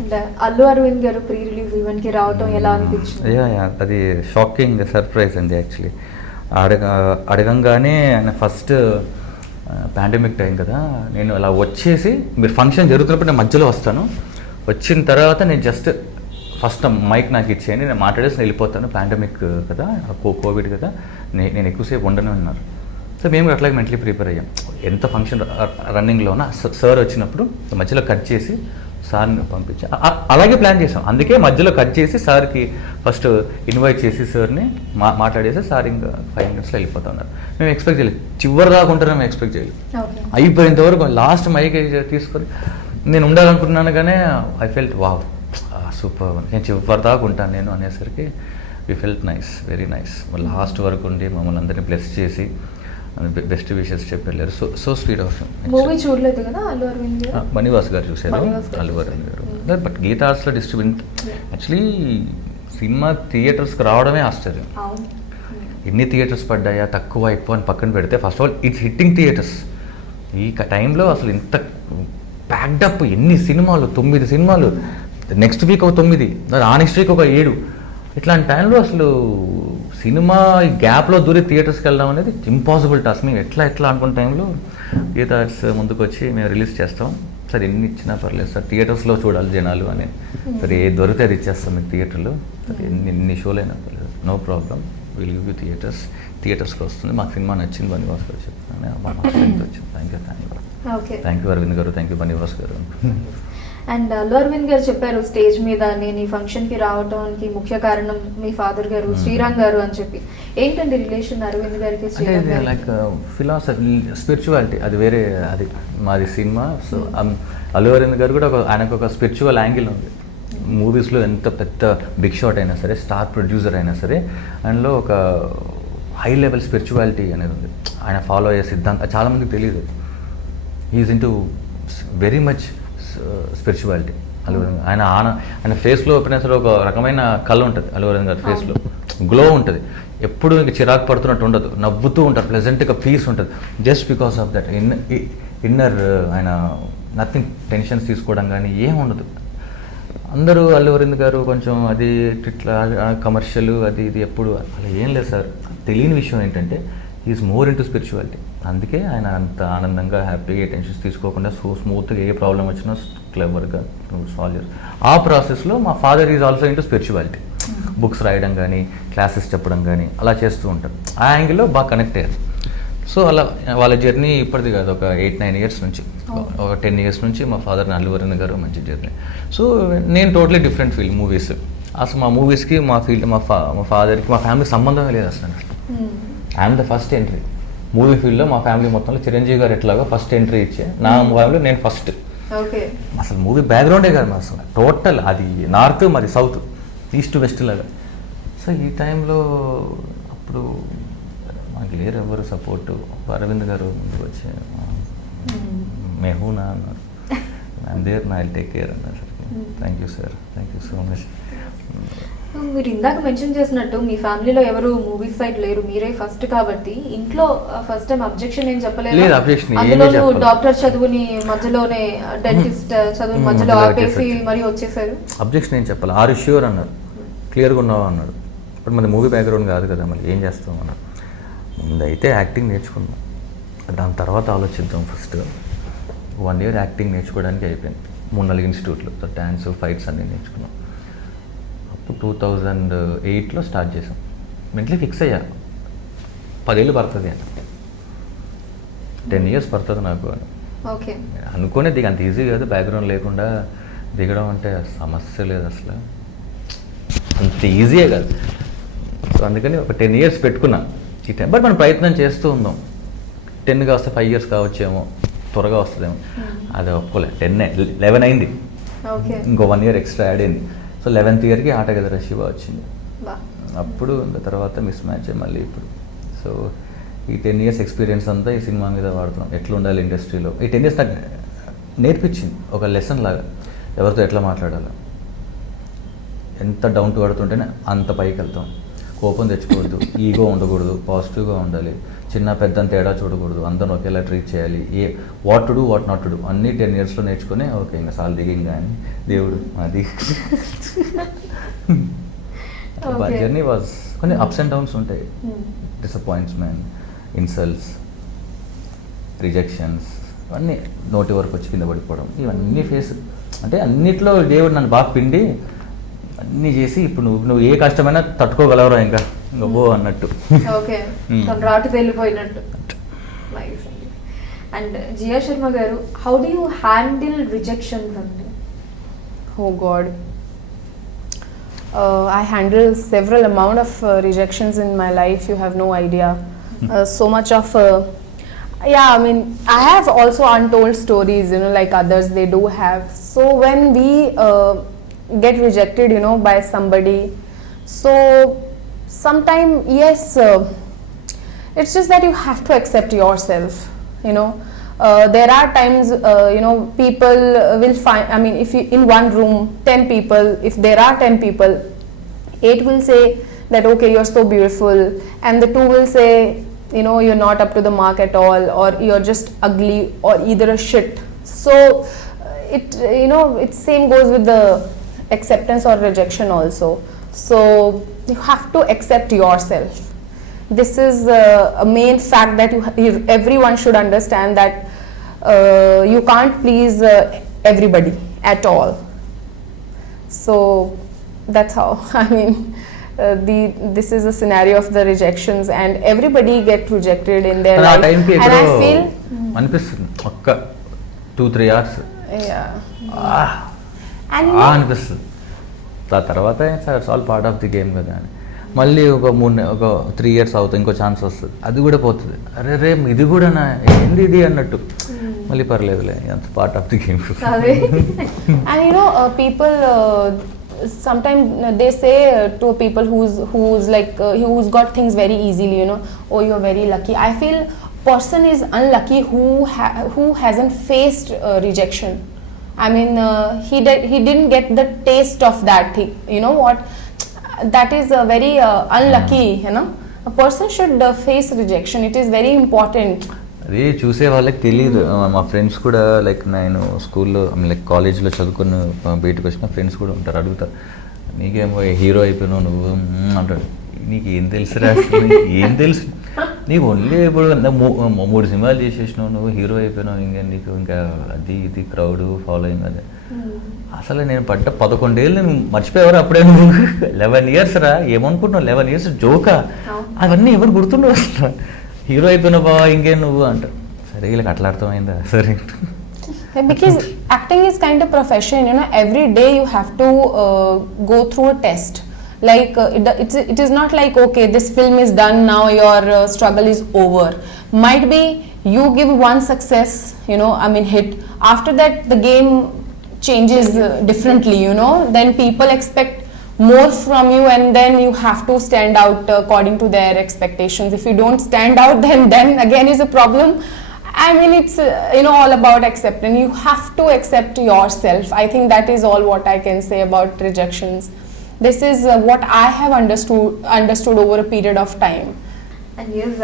And Allu Aravind గారు ప్రీ రిలీజ్ ఈవెంట్ కి రావటం ఎలా అనిపించింది? అది షాకింగ్ సర్ప్రైజ్ అండి యాక్చువల్లీ. అడగంగానే ఆయన ఫస్ట్ పాండమిక్ టైం కదా, నేను అలా వచ్చేసి మీరు ఫంక్షన్ జరుగుతున్నప్పుడు నేను మధ్యలో వస్తాను, వచ్చిన తర్వాత నేను జస్ట్ ఫస్ట్ మైక్ నాకు ఇచ్చేయండి, నేను మాట్లాడేసి వెళ్ళిపోతాను, పాండమిక్ కదా, కోవిడ్ కదా, నేను ఎక్కువసేపు ఉండను అన్నారు. సో మేము అట్లాగే మెంటలీ ప్రిపేర్ అయ్యాం. ఎంత ఫంక్షన్ రన్నింగ్లోనా సార్ వచ్చినప్పుడు మధ్యలో కట్ చేసి సార్ని పంపించాం. అలాగే ప్లాన్ చేసాం. అందుకే మధ్యలో కట్ చేసి సార్కి ఫస్ట్ ఇన్వైట్ చేసి సార్ని మాట్లాడేసి సార్ ఇంకా 5 minutesలో వెళ్ళిపోతా ఉన్నారు. మేము ఎక్స్పెక్ట్ చేయలేదు, చివరి దాకా ఉంటారని మేము ఎక్స్పెక్ట్ చేయలేదు. అయిపోయేంత వరకు లాస్ట్ మైక్ తీసుకొని నేను ఉండాలనుకుంటున్నాను, కానీ ఐ ఫెల్ట్ వావ్ సూపర్, నేను చివరి దాకా ఉంటాను నేను అనేసరికి we felt nice, very nice. Last వరకు ఉండి మమ్మల్ని అందరినీ బ్లెస్ చేసి బెస్ట్ విషెస్ చెప్పారు. సో స్వీట్ ఆఫ్ మూవీ చూడలేదు కదా అల్లు అరవింద్ గారు? మణివాస్ గారు చూశారు, అల్లు అరవింద్ గారు. బట్ గీతా ఆర్ట్స్లో డిస్ట్రిబ్యూట్ యాక్చువల్లీ సినిమా థియేటర్స్కి రావడమే ఆశ్చర్యం. ఎన్ని థియేటర్స్ పడ్డాయా, తక్కువ ఎక్కువ అని పక్కన పెడితే first of all it's hitting theatres. ఈ టైంలో అసలు ఇంత ప్యాక్డప్, ఎన్ని సినిమాలు, 9 సినిమాలు, నెక్స్ట్ వీక్ ఒక 9, ఆ నెక్స్ట్ వీక్ ఒక 7. ఇట్లాంటి టైంలో అసలు సినిమా ఈ గ్యాప్లో దూరి థియేటర్స్కి వెళ్ళడం అనేది ఇంపాసిబుల్ టాస్క్. మేము ఎట్లా అనుకున్న టైంలో గీతా ఆర్ట్స్ ముందుకు వచ్చి మేము రిలీజ్ చేస్తాం సార్, ఎన్ని ఇచ్చినా పర్లేదు సార్, థియేటర్స్లో చూడాలి జనాలు అని. సరే ఏది దొరికితే అది ఇచ్చేస్తాం మీకు థియేటర్లో, సరే ఎన్ని షోలు అయినా పర్లేదు, no problem, will give you థియేటర్స్కి వస్తుంది. మాకు సినిమా నచ్చింది, బనివాస్ గారు చెప్తున్నాను, మా ఫ్రెండ్స్ వచ్చింది. థ్యాంక్ యూ అరవింద్ గారు, థ్యాంక్ యూ బనివాస్ గారు. అండ్ అల్లు అరవింద్ గారు చెప్పారు స్టేజ్ మీద, నేను ఈ ఫంక్షన్కి రావడానికి ముఖ్య కారణం మీ ఫాదర్ గారు శ్రీరామ్ గారు అని చెప్పి. ఏంటండి రిలేషన్ అరవింద్ గారికి శ్రీరామ్ గారికి? లైక్ ఫిలాసఫీ, స్పిరిచువాలిటీ, అది వేరే, అది మాది సినిమా. సో అల్లు అరవింద్ గారు కూడా ఆయనకు ఒక స్పిరిచువల్ యాంగిల్ ఉంది. మూవీస్లో ఎంత పెద్ద బిగ్ షాట్ అయినా సరే, స్టార్ ప్రొడ్యూసర్ అయినా సరే, ఆయనలో ఒక హై లెవెల్ స్పిరిచువాలిటీ అనేది ఉంది. ఆయన ఫాలో అయ్యే సిద్ధాంతం చాలామందికి తెలియదు. Is into very much spirituality Allu Aravind. ఆయన ఫేస్లో ఎప్పుడైనా సరే ఒక రకమైన కళ ఉంటుంది. అల్లు అరవింద్ గారి ఫేస్లో గ్లో ఉంటుంది. ఎప్పుడు మీకు చిరాకు పడుతున్నట్టు ఉండదు, నవ్వుతూ ఉంటారు, ప్లెజెంట్గా పీస్ ఉంటుంది. Just because of that inner ఆయన నథింగ్ టెన్షన్స్ తీసుకోవడం కానీ ఏం ఉండదు. అందరూ అల్లు అరవింద్ గారు కొంచెం అది ఇట్లా కమర్షియల్ అది ఇది ఎప్పుడు అలా ఏం లేదు సార్. తెలియని విషయం ఏంటంటే ఈజ్ మోర్ ఇంటూ స్పిరిచువాలిటీ. అందుకే ఆయన అంత ఆనందంగా హ్యాపీగా టెన్షన్స్ తీసుకోకుండా సో స్మూత్గా ఏ ప్రాబ్లం వచ్చినా క్లెవర్గా సాల్వ్ చేస్తారు. ఆ ప్రాసెస్లో మా father is also into spirituality. Books రాయడం కానీ, క్లాసెస్ చెప్పడం కానీ అలా చేస్తూ ఉంటారు. ఆ యాంగిల్లో బాగా కనెక్ట్ అయ్యారు. సో అలా వాళ్ళ జర్నీ ఇప్పటిది కాదు, ఒక 8-9 years నుంచి, ఒక 10 years నుంచి మా ఫాదర్ అల్లు అరవింద్ గారు మంచి జర్నీ. సో నేను టోటలీ డిఫరెంట్ ఫీల్డ్ మూవీస్. అసలు మా మూవీస్కి మా ఫీల్డ్ మా ఫాదర్కి మా ఫ్యామిలీకి సంబంధమే లేదు అసలు. I'm the first entry movie ఫీల్డ్లో. మా ఫ్యామిలీ మొత్తంలో చిరంజీవి గారు ఎట్లాగో ఫస్ట్ ఎంట్రీ ఇచ్చే, నా ఫ్యామిలీలో నేను ఫస్ట్. ఓకే. అసలు మూవీ బ్యాక్గ్రౌండే కాదు మా అసలు టోటల్, అది నార్త్ మాది సౌత్, ఈస్ట్ వెస్ట్ లాగా. సో ఈ టైంలో అప్పుడు మాకు లేరు ఎవరు సపోర్టు. అరవింద్ గారు ముందుకు వచ్చి మెహూనా అన్నారు, ఐఎమ్ దేర్ నా, ఐ టేక్ కేర్ అన్నారు. Thank you sir, thank you so much. మీరు ఇందాక మెన్షన్ చేసినట్టు మీ ఫ్యామిలీలో ఎవరు మూవీస్ సైడ్ లేరు, మీరే ఫస్ట్ కాబట్టి ఇంట్లో ఫస్ట్ టైం అబ్జెక్షన్ ఏం చెప్పలేదు? లేదు, అబ్జెక్షన్ అందులో డాక్టర్ చదువుని మధ్యలోనే, డెంటిస్ట్ చదువుని మధ్యలో ఆపేసి మరి వచ్చేసారు. అబ్జెక్షన్ ఏం చెప్పాలి, ఆర్ ష్యూర్ అన్నారు, క్లియర్గా ఉన్నావా అన్నాడు. ఇప్పుడు మన మూవీ బ్యాక్గ్రౌండ్ కాదు కదా, మళ్ళీ ఏం చేస్తాం అన్నారు. ముందైతే యాక్టింగ్ నేర్చుకున్నాం, దాని తర్వాత ఆలోచిద్దాం. ఫస్ట్ 1 year యాక్టింగ్ నేర్చుకోవడానికి అయిపోయింది 3-4 ఇన్స్టిట్యూట్లో. డ్యాన్స్, ఫైట్స్ అన్నీ నేర్చుకున్నాం. అప్పుడు 2008లో స్టార్ట్ చేసాం. మెంటలీ ఫిక్స్ అయ్యా 10 ఏళ్ళు పడుతుంది అని, 10 years పడుతుంది నాకు అని. ఓకే. అనుకునే దిగ అంత ఈజీ కాదు, బ్యాక్గ్రౌండ్ లేకుండా దిగడం అంటే సమస్య లేదు అసలు, అంత ఈజీయే కాదు. సో అందుకని ఒక 10 years పెట్టుకున్నా ఈ టైం. బట్ మనం ప్రయత్నం చేస్తూ ఉందాం. 10 కాస్తే 5 years కావచ్చేమో, త్వరగా వస్తుందేమో. అది ఒప్పుకోలే, 11 అయింది. ఇంకో 1 year ఎక్స్ట్రా యాడ్ అయింది. సో 11th yearకి ఆటగదర శివ వచ్చింది. అప్పుడు ఇంకా తర్వాత మిస్ మ్యాచ్ మళ్ళీ ఇప్పుడు. సో ఈ 10 years ఎక్స్పీరియన్స్ అంతా ఈ సినిమా మీద వాడుతున్నాం. ఎట్లా ఉండాలి ఇండస్ట్రీలో. ఈ 10 years నాకు నేర్పించింది ఒక లెసన్ లాగా, ఎవరితో ఎట్లా మాట్లాడాలి, ఎంత డౌన్ టు అర్త్ ఉంటేనే అంత పైకి వెళ్తాం. కోపం తెచ్చుకోవద్దు, ఈగో ఉండకూడదు, పాజిటివ్గా ఉండాలి, చిన్న పెద్ద తేడా చూడకూడదు, అందరం ఒకేలా ట్రీట్ చేయాలి, what to do what not to do అన్నీ 10 yearsలో నేర్చుకుని ఓకే ఇంకా సాల్ దిగింగా అని దేవుడు అది. జర్నీ వాజ్ కొన్ని అప్స్ అండ్ డౌన్స్ ఉంటాయి, డిసప్పాయింట్స్మెంట్, ఇన్సల్ట్స్, రిజెక్షన్స్, అన్నీ నోటి వరకు వచ్చి కింద పడిపోవడం, ఇవన్నీ ఫేస్. అంటే అన్నిట్లో దేవుడు నన్ను బాగా పిండి అన్నీ చేసి ఇప్పుడు నువ్వు ఏ కష్టమైనా తట్టుకోగలవరా ఇంకా బో అన్నట్టు. ఓకే, రాటు వెళ్ళిపోయినట్టు. అండ్ జియా శర్మ గారు, how do you handle rejections అంటే? Oh God, I handle several amount of rejections in my life. You have no idea. So much of yeah, I mean, I have also untold stories, you know, like others they do have. So when we get rejected, you know, by somebody, so sometime yes, it's just that you have to accept yourself, you know. There are times, you know, people will find, I mean, if you in one room 10 people, if there are 10 people, 8 will say that okay, you're so beautiful, and the 2 will say, you know, you're not up to the mark at all, or you're just ugly, or either a shit. So it, you know, it same goes with the acceptance or rejection also. So you have to accept yourself. This is a main fact that everyone should understand, that you can't please everybody at all. So that's how, I mean, this is a scenario of the rejections, and everybody get rejected in their life, and I feel అనిపిస్తుంది ఒక్క 2-3 hours అనిపిస్తుంది. ఆ తర్వాత it's all part of the game కదా అని మళ్ళీ ఒక 3 years అవుతుంది, ఇంకో ఛాన్స్ వస్తుంది, అది కూడా పోతుంది. అరే రే ఇది కూడా ఏంది ఇది అన్నట్టు, మళ్ళీ పర్లేదులే, అంత part of the game. And you know, people sometimes they say to people who's like who's got things very easily, you know, oh, you're very lucky. I feel person is unlucky who hasn't faced rejection. I mean, he didn't get the taste of that thing, you know what, that is very unlucky, you know. A person should face rejection, it is very important. అది చూసే వాళ్ళకి తెలియదు. మా friends కూడా like నేను స్కూల్లో like కాలేజ్లో చదువుకుని బయటకు వచ్చిన ఫ్రెండ్స్ కూడా ఉంటారు, అడుగుతారు నీకేమో హీరో అయిపోయినావు నువ్వు అంటాడు. నీకు ఏం తెలుసురా, ఏం తెలుసు నీకు, ఓన్లీ ఇప్పుడు 3 సినిమాలు చేసేసినావు, నువ్వు హీరో అయిపోయినావు, ఇంకా నీకు ఇంకా అది ఇది క్రౌడ్ ఫాలోయింగ్ అదే. అసలు నేను పడ్డ 11 ఏళ్ళు నేను మర్చిపోయేవారు అప్పుడే. నువ్వు 11 years రా, ఏమనుకుంటున్నావు 11 years జోకా, అవన్నీ ఎవరు గుర్తుండవు అసలు. హీరో అయిపోయినావు బావా ఇంకేం నువ్వు అంటారు. సరే వీళ్ళకి అట్లా అర్థమైందా సరే. Because acting is kind of profession, you know, every day you have to go through a test Like it is not like, okay, this film is done now, your struggle is over. Might be you give one success, you know, I mean hit, after that the game changes differently, you know, then people expect more from you, and then you have to stand out according to their expectations. If you don't stand out, then again is a problem. I mean, it's you know, all about acceptance. You have to accept yourself. I think that is all what I can say about rejections. This is what I have understood over a period of time. And yes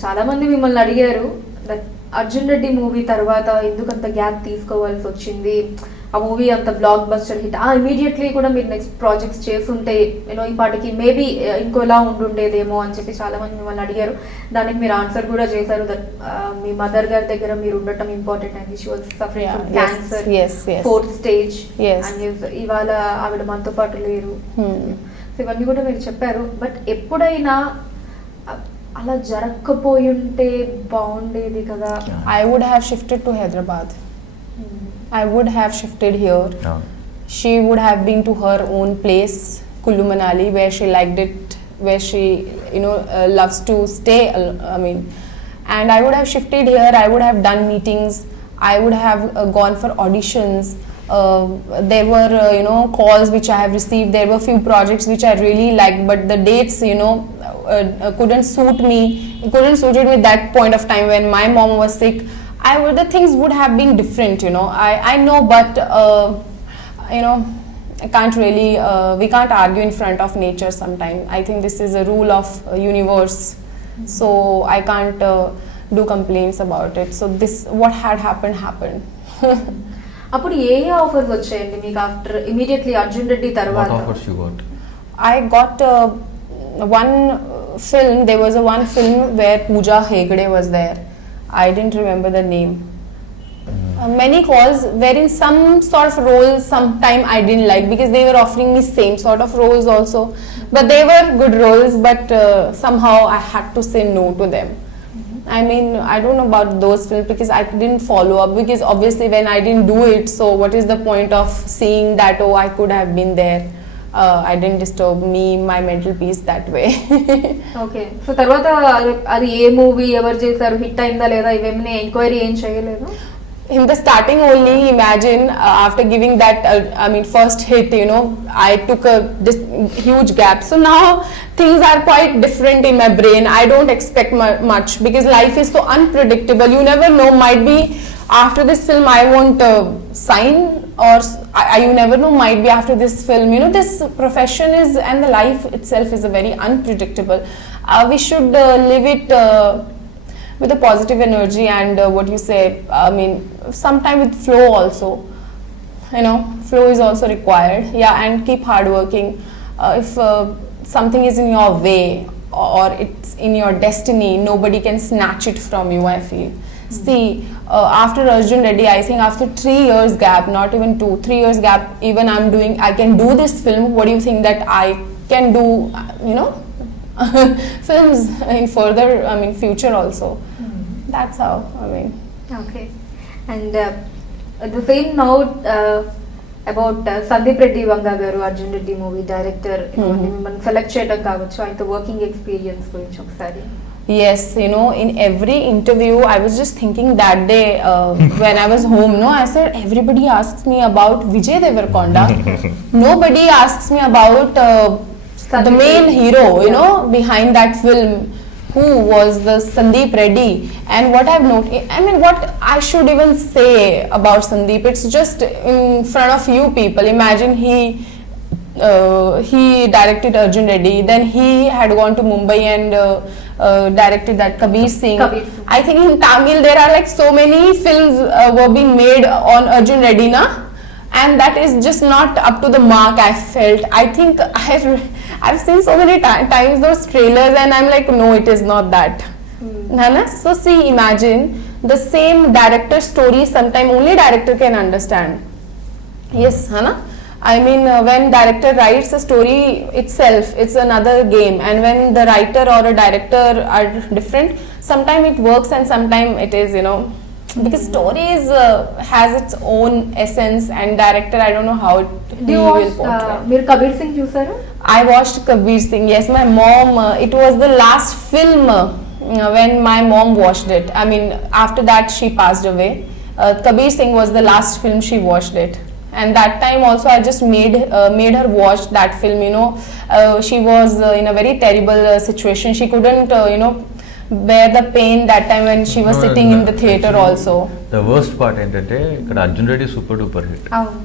చాలా మంది మిమ్మల్ని అడిగారు that Arjun Reddy movie తర్వాత ఎందుకు అంత gap తీసుకోవాల్సి వచ్చింది, ఆ మూవీ అంత బ్లాక్ బస్టర్ హిట్, ఇమీడియట్లీ కూడా మీరు నెక్స్ట్ ప్రాజెక్ట్స్ చేస్తుంటే యూనో ఈ పాటికి మేబీ ఇంకోలా ఉండుండేదేమో అని చెప్పి చాలా మంది మిమ్మల్ని అడిగారు. దానికి మీరు ఆన్సర్ కూడా చేశారు దట్ మీ మదర్ గారి దగ్గర మీరు ఉండటం important and she was suffering from cancer, fourth stage, and ఇవాళ ఆవిడ మనతో పాటు లేరు. సో ఇవన్నీ కూడా మీరు చెప్పారు. బట్ ఎప్పుడైనా అలా జరగకపోయి ఉంటే బాగుండేది కదా? I would have shifted to Hyderabad. I would have shifted here. She would have been to her own place, Kullu Manali, where she liked it, where she, you know, loves to stay. I mean, and I would have shifted here. I would have done meetings. I would have gone for auditions. There were you know, calls which I have received. There were few projects which I really liked, but the dates, you know, couldn't suit me. It couldn't suit me at that point of time when my mom was sick. The things would have been different, you know. I know, but you know, I can't really we can't argue in front of nature sometimes. I think this is a rule of universe, so I can't do complaints about it. So this, what had happened. అప్పుడు ఏ offers వచ్చాయండి మీకు after immediately Arjun Reddy తర్వాత? What offers you got? I got one film. There was one film where Pooja Hegde was there. I didn't remember the name. Many calls wherein some sort of roles sometime I didn't like, because they were offering me same sort of roles also, but they were good roles, but somehow I had to say no to them. I mean, I don't know about those films because I didn't follow up, because obviously when I didn't do it, so what is the point of seeing that, oh, I could have been there. I didn't disturb my mental peace that way. Okay. So తర్వాత అది ఏ movie, ఎవరు చేశారు, hit అయిందా లేదా, ఇవేమైనా enquiry ఏం చేయలేదు? In the starting only, imagine after giving that first hit, you know, I took this huge gap. So now things are quite different in my brain. I don't expect much, because life is so unpredictable. You never know, might be after this film I won't sign, or you never know, might be after this film, you know, this profession is, and the life itself is a very unpredictable. We should live it with a positive energy, and what you say, I mean, sometime with flow also, you know, flow is also required. Yeah, and keep hard working. If something is in your way or it's in your destiny, nobody can snatch it from you, I feel. See, after Arjun Reddy, I think after 3 years gap, not even 2, 3 years gap, even I can do this film. What do you think that I can do, you know, films in further, future also. That's how, Okay. And the same now about Sandeep Reddy Vanga garu, Arjun Reddy movie director, మిమ్మల్ని select చేయడం కావచ్చు, ఆయనతో working experience గురించి ఒకసారి. Yes, you know, in every interview, I was just thinking that day when I was home, no, I said, everybody asks me about Vijay Devarkonda. Nobody asks me about the main hero, you know, behind that film, who was the Sandeep Reddy. And what I've noticed, I mean, what I should even say about Sandeep, it's just in front of you people. Imagine he directed Arjun Reddy, then he had gone to Mumbai and directed that Kabir Singh. I think in Tamil there are like so many films were being made on Arjun Reddy, na? And that is just not up to the mark, I felt. I think I've seen so many times those trailers and I'm like, no, it is not that. Nana? So see, imagine the same director story, sometime only director can understand. Yes, Hana? I mean, when director writes a story itself, it's another game, and when the writer or a director are different, sometimes it works and sometimes it is, you know, because stories has its own essence, and director, I don't know how he will portray. మీరు కబీర్ సింగ్ చూసారా? I watched Kabir Singh. Yes, my mom. It was the last film when my mom watched it. I mean, after that she passed away. Kabir Singh was the last film she watched it, and that time also I just made her watch that film. You know, she was in a very terrible situation. She couldn't, bear the pain that time when she was sitting in the theater also. The worst part ఏంటంటే ఇక్కడ Arjun Reddy super duper hit. అవును.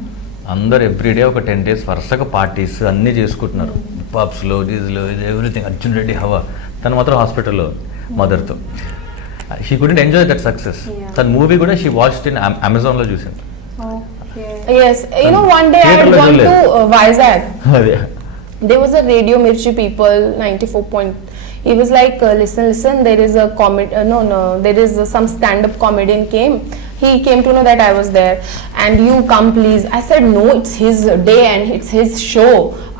అందరు everyday ఒక 10 days వరుసగా parties అన్నీ చేసుకుంటున్నారు, పబ్స్లో డీజ్లో ఎవ్రీథింగ్. అర్జున్ రెడ్డి హవా. తను మాత్రం హాస్పిటల్లో మదర్తో. She couldn't enjoy that success. తన మూవీ కూడా షీ వాచ్డ్ ఇన్ అమెజాన్లో చూసింది. Okay. Yes, one day I had Theatre lo gone to chudaledu. Vizag. అదే There was a Radio Mirchi people 94 point. He was like, listen, there is a there is some stand-up comedian came. He came to know that I was there, and you come please. I said no, it's his day and it's his show.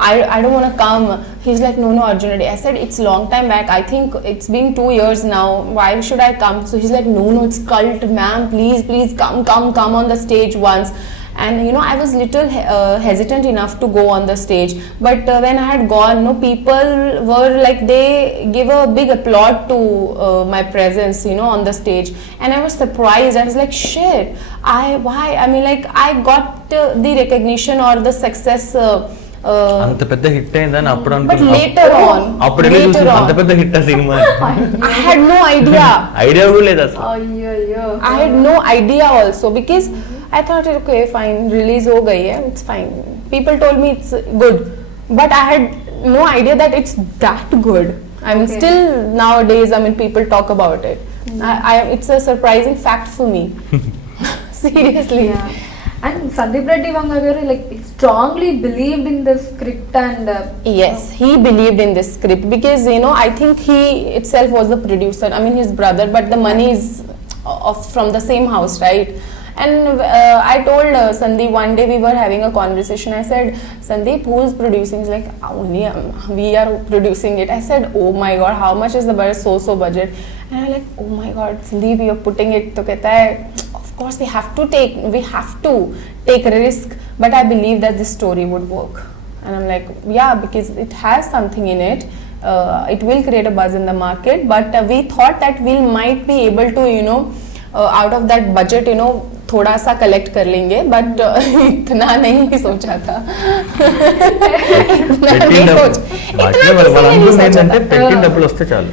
I don't want to come. He's like no Arjun Reddy. I said it's long time back. I think it's been 2 years now. Why should I come? So he's like no, it's cult, ma'am. Please come on the stage once. And I was little hesitant enough to go on the stage, but when I had gone, people were like, they gave a big applaud to my presence, on the stage, and I was surprised. I was like, shit, why? I mean, like, I got the recognition or the success. అంత పెద్ద hit అయిందని అప్పుడు But later on, అప్పుడు అంత పెద్ద hit ఆ cinema I had no idea. Idea కూడా లేదు అసలు. అయ్యో. I had no idea also, because I thought, okay, fine, release ho gayi hai, it's fine. People told me it's good, but I had no idea that it's that good. I mean, Okay. still nowadays, people talk about it. It's a surprising fact for me. Seriously. And Sandeep Reddy Vanga గారు like strongly believed in the script and Yes, he believed in this script because I think he itself was the producer. I mean, his brother, but the money is from the same house, right? And I told Sandeep one day, we were having a conversation. I said, Sandeep, who is producing? He's like, only we are producing it. I said, oh my god, how much is the budget? So budget. And I'm like, oh my god, Sandeep, you're putting it. To kehta hai, of course we have to take a risk, but I believe that this story would work. And I'm like, yeah, because it has something in it. It will create a buzz in the market, but we thought that we might be able to out of that budget थोड़ा सा collect कर लेंगे, but इतना नहीं सोचा था. పెట్టిన డబ్బులు వస్తే చాలు.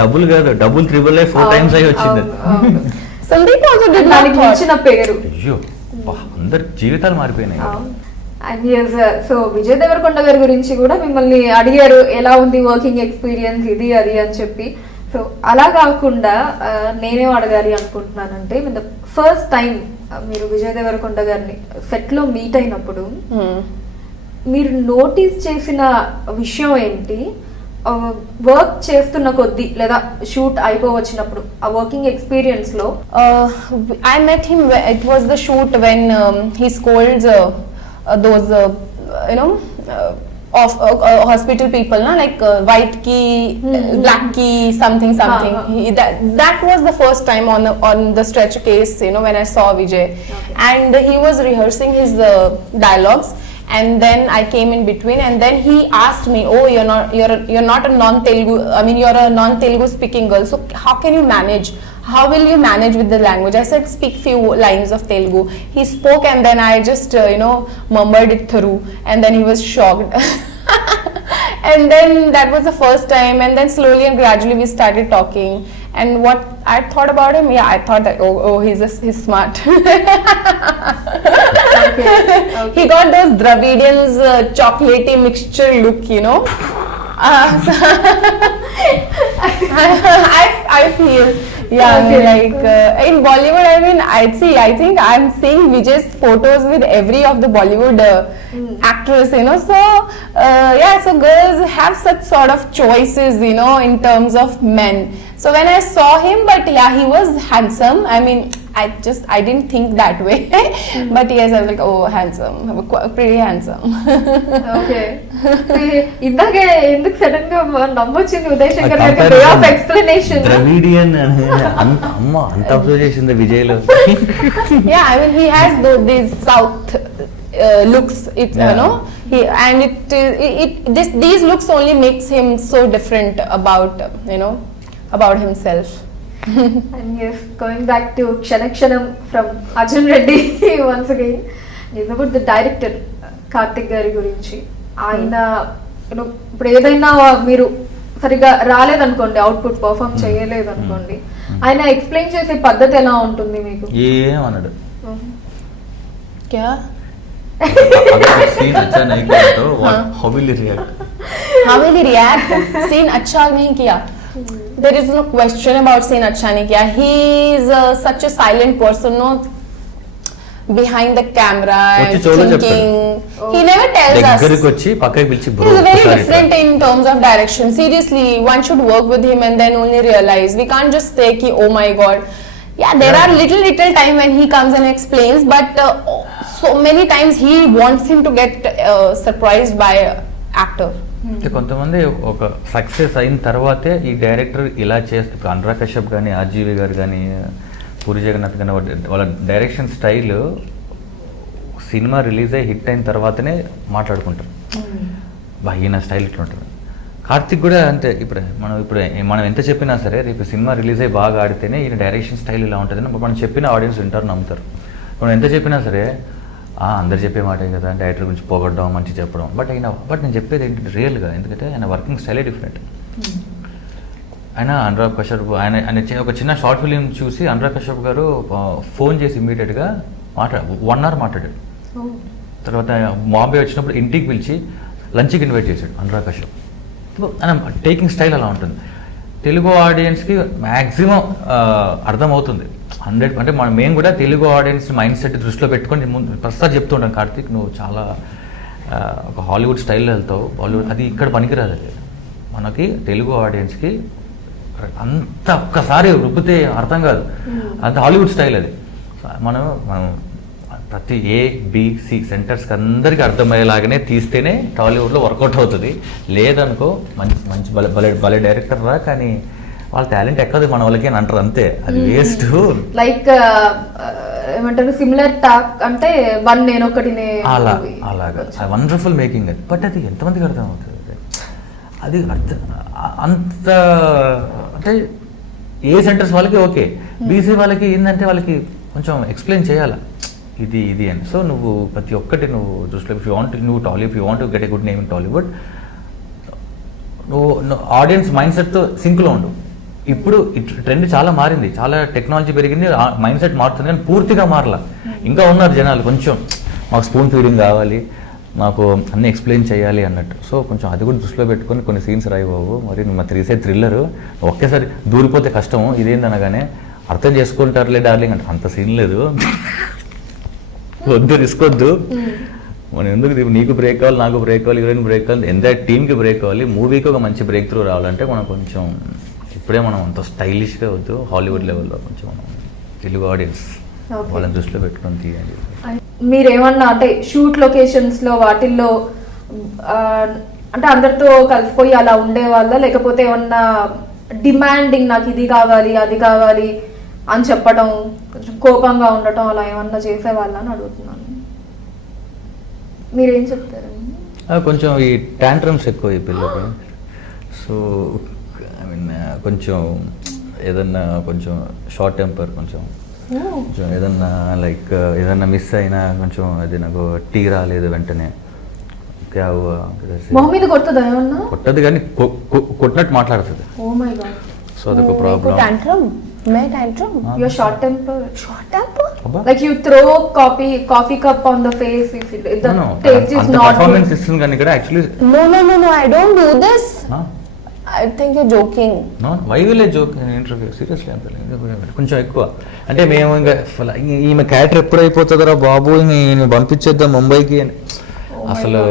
డబ్బులు కాదు, డబ్బులు 4 times అయ్యి వచ్చింది. సందీప్ also did not దానికి thought. మించిన పేరు. అయ్యో, అందరి జీవితాలు మారిపోయినాయి. సో విజయ్ దేవరకొండ గారి గురించి కూడా మిమ్మల్ని అడిగారు, ఎలా ఉంది వర్కింగ్ ఎక్స్పీరియన్స్ ఇది అది అని చెప్పి. సో అలా కాకుండా నేనేం అడగాలి అనుకుంటున్నానంటే, ఫస్ట్ టైం మీరు విజయ్ దేవరకొండ గారిని సెట్ లో మీట్ అయినప్పుడు మీరు నోటీస్ చేసిన విషయం ఏంటి? వర్క్ చేస్తున్న కొద్దీ లేదా షూట్ అయిపోవచ్చినప్పుడు ఆ వర్కింగ్ ఎక్స్పీరియన్స్ లో. I met him, it was the shoot when he scolds those of hospital people, like white key, black key, something. That was the first time on the stretch case, when I saw Vijay. Okay. And he was rehearsing his dialogues, and then I came in between, and then he asked me, oh, you're not a non-Telugu, I mean, you're a non-Telugu speaking girl, so how can you manage? How will you manage with the language? I said, speak few lines of Telugu. He spoke, and then I just mumbled it through, and then he was shocked. And then that was the first time, and then slowly and gradually we started talking. And what I thought about him, I thought that he's smart. Okay. He got those Dravidians chocolatey mixture look, I feel. Yeah, Okay. like in Bollywood, I think I'm seeing Vijay's photos with every of the Bollywood actress, So so girls have such sort of choices, in terms of men. So when I saw him, but yeah, he was handsome. I mean, I didn't think that way. But yes, I was like, oh, handsome, pretty handsome. Okay ఇందాకే ఎందుకు sudden గా నమ్మొచ్చింది ఉదయ్ శంకర్ గారికి Comparison. Way of explanation Dravidian అమ్మ అంత observe చేసింది విజయ్లో. Yeah, I mean, he has these South looks. Yeah. You know, these looks only makes him so different about himself. And yes, going back to Kshanam from Arjun Reddy once again, is about the director Karthik గారి గురించి. ఆయన ఇప్పుడు ఏదైనా మీరు సరిగా రాలేదనుకోండి, output perform చేయలేదు అనుకోండి, ఆయన ఎక్స్ప్లెయిన్ చేసే పద్ధతి ఎలా ఉంటుంది మీకు? ఏమన్నాడు क्या? सीन अच्छा नहीं किया तो how will you react? How will he react? Scene अच्छा नहीं किया. There is no question about scene अच्छा नहीं किया. He is such a silent person, no, behind the camera and వచ్చి చెవులో thinking. He never tells us. దగ్గరికి వచ్చి పక్కకి పిలిచి bro He's very different in terms of direction. Seriously, one should work with him and then only realize. We can't just say ki, oh my god. Yeah, there are little time when he comes and explains, but so many times he wants him to get surprised by actor. అంటే కొంతమంది ఒక success అయిన తర్వాతే ఈ director ఇలా చేస్తే, ఇప్పుడు అనురాగ్ కశ్యప్ కానీ ఆర్జీవి గారు కానీ పూరి జగన్నాథ్ కానీ వాళ్ళ డైరెక్షన్ స్టైల్ సినిమా రిలీజ్ అయ్యి హిట్ అయిన తర్వాతనే మాట్లాడుకుంటారు, బా ఈయన స్టైల్ ఇట్లా ఉంటుంది. కార్తిక్ కూడా అంతే. మనం ఎంత చెప్పినా సరే రేపు సినిమా రిలీజ్ అయ్యి బాగా ఆడితేనే ఈయన డైరెక్షన్ స్టైల్ ఇలా ఉంటుందని మనం చెప్పిన ఆడియన్స్ వింటారు, నమ్ముతారు. మనం ఎంత చెప్పినా సరే అందరు చెప్పే మాటే కదా డైరెక్టర్ గురించి పోగొట్టడం మంచి చెప్పడం, బట్ నేను చెప్పేది ఏంటంటే రియల్గా, ఎందుకంటే ఆయన వర్కింగ్ స్టైలే డిఫరెంట్. ఆయన అనురాగ్ కశ్యప్ ఆయన ఒక చిన్న షార్ట్ ఫిలిం చూసి అనురాగ్ కశ్యప్ గారు ఫోన్ చేసి ఇమ్మీడియట్గా 1 hour మాట్లాడాడు. తర్వాత బాంబే వచ్చినప్పుడు ఇంటికి పిలిచి లంచ్కి ఇన్వైట్ చేశాడు అనురాగ్ కశ్యప్. ఆయన టేకింగ్ స్టైల్ అలా ఉంటుంది. తెలుగు ఆడియన్స్కి మ్యాక్సిమం అర్థమవుతుంది 100. అంటే మేము కూడా తెలుగు ఆడియన్స్ మైండ్ సెట్ దృష్టిలో పెట్టుకొని ప్రస్తుతం చెప్తుంటాం, కార్తిక్ నువ్వు చాలా ఒక హాలీవుడ్ స్టైల్లో వెళ్తావు, బాలీవుడ్ అది ఇక్కడ పనికిరాదు. అది మనకి తెలుగు ఆడియన్స్కి అంత ఒక్కసారి రుబ్బితే అర్థం కాదు, అంత హాలీవుడ్ స్టైల్ అది. మనం ప్రతి ABC సెంటర్స్కి అందరికీ అర్థమయ్యేలాగానే తీస్తేనే టాలీవుడ్లో వర్కౌట్ అవుతుంది. లేదనుకో మంచి భలే డైరెక్టర్ రా, కానీ వాళ్ళ టాలెంట్ ఎక్కదు మన వాళ్ళకి అని అంటారు, అంతే. అది వేస్ట్. లైక్ ఏమంటారు, సిమిలర్ టాక్ అంటే వన్ నేను ఒకటినే అలాగా వండర్ఫుల్ మేకింగ్ అది. బట్ అది ఎంతమందికి అర్థం అవుతుంది? అది అంత అంటే ఏ సెంటర్స్ వాళ్ళకి ఓకే, బీసీ వాళ్ళకి ఏంటంటే వాళ్ళకి కొంచెం ఎక్స్ప్లెయిన్ చేయాలా ఇది అని. సో నువ్వు ప్రతి ఒక్కటి నువ్వు దృష్టిలో if you want to get a good name in Tollywood, నువ్వు ఆడియన్స్ మైండ్ సెట్తో సింక్లో ఉండు. ఇప్పుడు ట్రెండ్ చాలా మారింది, చాలా టెక్నాలజీ పెరిగింది, మైండ్ సెట్ మారుతుంది, కానీ పూర్తిగా మారలా. ఇంకా ఉన్నారు జనాలు కొంచెం మాకు స్పూన్ ఫీడింగ్ కావాలి, మాకు అన్నీ ఎక్స్ప్లెయిన్ చేయాలి అన్నట్టు. సో కొంచెం అది కూడా దృష్టిలో పెట్టుకొని కొన్ని సీన్స్ రాయిబాబు. మరి మా 3 సైడ్ థ్రిల్లర్ ఒకేసారి దూరిపోతే కష్టము, ఇదేందనగానే అర్థం చేసుకుంటారులే డార్లింగ్ అంటే అంత సీన్ లేదు, వద్దు రిస్క్ వద్దు. మనం ఎందుకు నీకు బ్రేక్ కావాలి, నాకు బ్రేక్ కావాలి, హీరోయిన్ బ్రేక్ కావాలి, ఎంత టీమ్కి బ్రేక్ కావాలి, మూవీకి ఒక మంచి బ్రేక్ త్రూ రావాలంటే మనం కొంచెం ఇప్పుడే మనం అంత స్టైలిష్గా వద్దు, హాలీవుడ్ లెవెల్లో కొంచెం మనం తెలుగు ఆడియన్స్ వాళ్ళని దృష్టిలో పెట్టుకొని తీయాలి. మీరేమన్నా అంటే షూట్ లొకేషన్స్లో వాటిల్లో అంటే అందరితో కలిసిపోయి అలా ఉండేవాళ్ళ, లేకపోతే ఏమన్నా డిమాండింగ్ నాకు ఇది కావాలి అది కావాలి అని చెప్పడం, కొంచెం కోపంగా ఉండటం అలా ఏమన్నా చేసేవాళ్ళ అని అడుగుతున్నాను. మీరేం చెప్తారు? కొంచెం ఈ టాంట్రమ్స్ ఎక్కువ ఈ పిల్లలకి. సో ఐ మీన్ కొంచెం ఏదన్నా కొంచెం షార్ట్ టెంపర్, కొంచెం ఏదన్నా లైక్ ఏదన్నా మిస్ అయినా కొంచెం అది నాకు టీ రాలేదు వెంటనే కొట్టదు, కానీ కొట్టినట్టు మాట్లాడుతుంది. సో అదొక problem. Your short temper. Like you throw coffee cup on the face if the taste is not performance ఇస్తుంది కానీ ఇక్కడ actually no I don't do this. I think you're joking. No, why will I joke in interview? Seriously, కొంచెం ఎక్కువ అంటే మేము ఇంకా ఈమె character ఎప్పుడు అయిపోతుందరా బాబు, ఈయన పంపించేద్దాం ముంబైకి అని. అసలు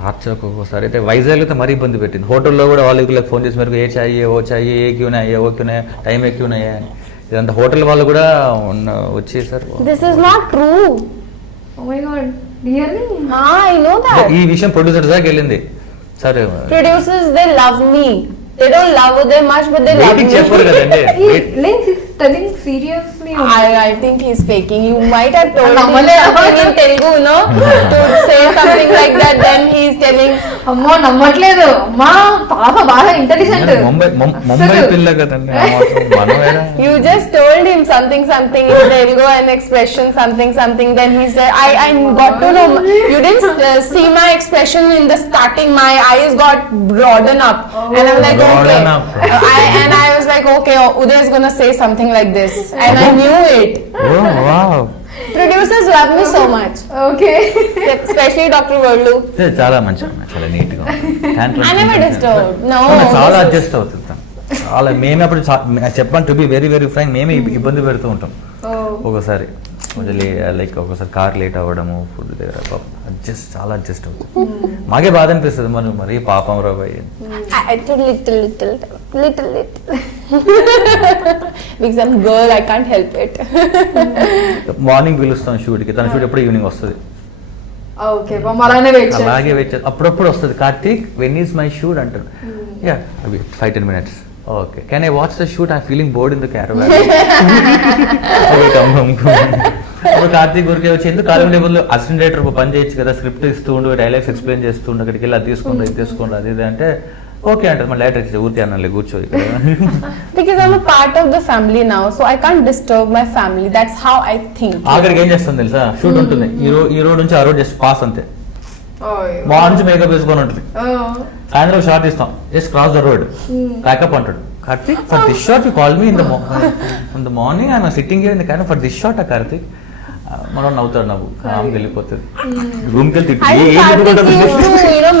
టార్చర్. ఒక్కొక్కసారి అయితే వైజాగ్ అయితే మరీ ఇబ్బంది పెట్టింది. హోటల్లో కూడా వాళ్ళకి ఫోన్ చేసి మరి ఏ చాయే ఓ చాయే, ఏ క్యూనే అయ్యా, ఓ క్యూనే టైం ఏ క్యూనే అని. ఇదంతా హోటల్ వాళ్ళు కూడా వచ్చేసారు. This is not true. Oh my god, really? I know that. ఈ విషయం ప్రొడ్యూసర్ దాకా వెళ్ళింది. సరే Producers, they love me. They don't love them much, but they love me. చెప్పారు కదండి. Like he's telling seriously. I think he's faking. You might have told him Nammale. something in Telugu, no? To say something like that, then he's telling. అమ్మో నమ్మట్లేదు అమ్మా, పాప బాగా intelligent. Mumbai పిల్ల కదండి. మనం You just told him something in Telugu, an expression something. Then he said, I got to know. You didn't see my expression in the starting. My eyes got broadened up, and I'm like, okay. I was like, okay, Uday is gonna say something like this, and I knew it. Oh wow. Producers love me so much. Okay. Especially Dr. Verlu. చాలా మంచి చాలా neat గా. I never disturbed. No. చాలా adjust అవుతుంటాం. చాలా మేమే అప్పుడు చెప్పాను to be very very frank, మేమే ఇబ్బంది పెడుతూ ఉంటాం ఒకసారి. కొంచెం లైక్ ఒకసారి కార్ లేట్ అవ్వడము, ఫుడ్ దగ్గర చాలా అడ్జస్ట్ అవుతుంది. మాకే బాధ అనిపిస్తుంది, మనం మరీ పాపం రాబోయ్. I told little. Because I'm girl, I can't help it. Morning పిలుస్తాం షూట్కి, తన షూట్ ఎప్పుడు ఈవినింగ్ వస్తుంది. ఓకే, అలానే వెయిట్ చేయాలి. అలాగే వెయిట్ చేస్తాం. అప్పుడప్పుడు వస్తుంది, Karthik when is my shoot అంటాడు. Yeah 5-10 minutes. Okay, can I watch the shoot? I feeling bored in the caravan. ఇప్పుడు కార్తీక్ ఊరికే వచ్చి ఎందుకు కాలం లేబుల్ అసిస్టెంట్ డైరెక్టర్ పని చేయొచ్చు కదా, స్క్రిప్ట్ ఇస్తూ ఉండు, డైలాగ్స్ ఎక్స్ప్లెయిన్ చేస్తూ ఉండు, అక్కడికి వెళ్ళి అది తీసుకోండి ఇది తీసుకోండి అది ఇది అంటే ఓకే అంటారు. మళ్ళీ డైరెక్టర్ ఊరికే అన్నాలే కూర్చో ఇక్కడ. Because I'm a part of the family now, so I can't disturb my family. That's how I think. ఆఖరికి ఏం చేస్తాను తెలుసా, షూట్ ఉంటుంది ఈ రోడ్ నుంచి ఆ రోడ్ జస్ట్ పాస్ అంతే, మార్నింగ్ నుంచి మేకప్ వేసుకొని ఉంటుంది. సాయంత్రం షార్ట్ ఇస్తాం, just cross the road, pack up అంటాడు. Karthik for this shot you call me in the morning I'm sitting here in the can for this shot. Karthik మనం నవ్వుతాడు, నవ్వు కామ్కి వెళ్ళిపోతుంది. రూమ్కి వెళ్ళి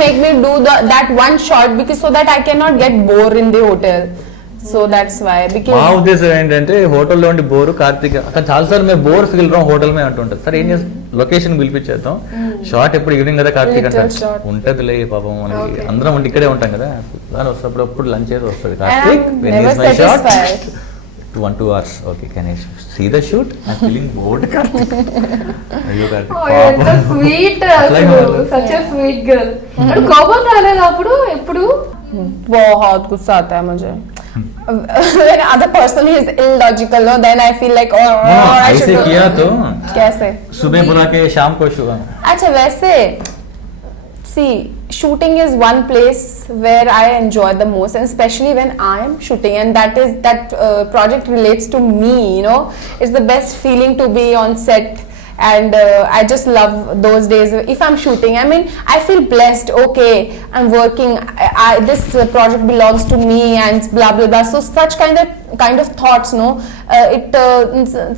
make me do that one shot because so that I cannot get bored in the hotel. So that's why. Because మా ఉద్దేశం ఏంటంటే హోటల్లో ఉండి బోరు కార్తీక్ అక్కడ చాలాసార్లు మేము బోర్ ఫీల్ రాం హోటల్ మే అంటుంటారు. సరే ఏం చేస్తాం, లొకేషన్ పిలిపించేద్దాం, షార్ట్ ఎప్పుడు ఈవినింగ్ కదా కార్తీక్ అంటారు. ఉంటది లే పాపం, మనకి అందరం ఉండి ఇక్కడే ఉంటాం కదా, దాని వస్తప్పుడు లంచ్ ఏదో వస్తుంది. Karthik when is my shot 1-2 hours. Okay, can I see the shoot? I'm feeling bored. అయ్యో ఎంత sweet, such a sweet girl. అంటే కోపం రాలేదు అప్పుడు ఎప్పుడు? बहुत गुस्सा आता है मुझे. When other person is illogical, no, then I feel like I ऐसे should किया तो कैसे सुबह बुला के शाम को शो. अच्छा वैसे see, shooting is one place where I enjoy the most, and especially when I am shooting, and that project relates to me, you know. It's the best feeling to be on set, and I just love those days if I'm shooting. I mean, I feel blessed. Okay, I'm working, this project belongs to me and blah blah blah. So such kind of thoughts, no,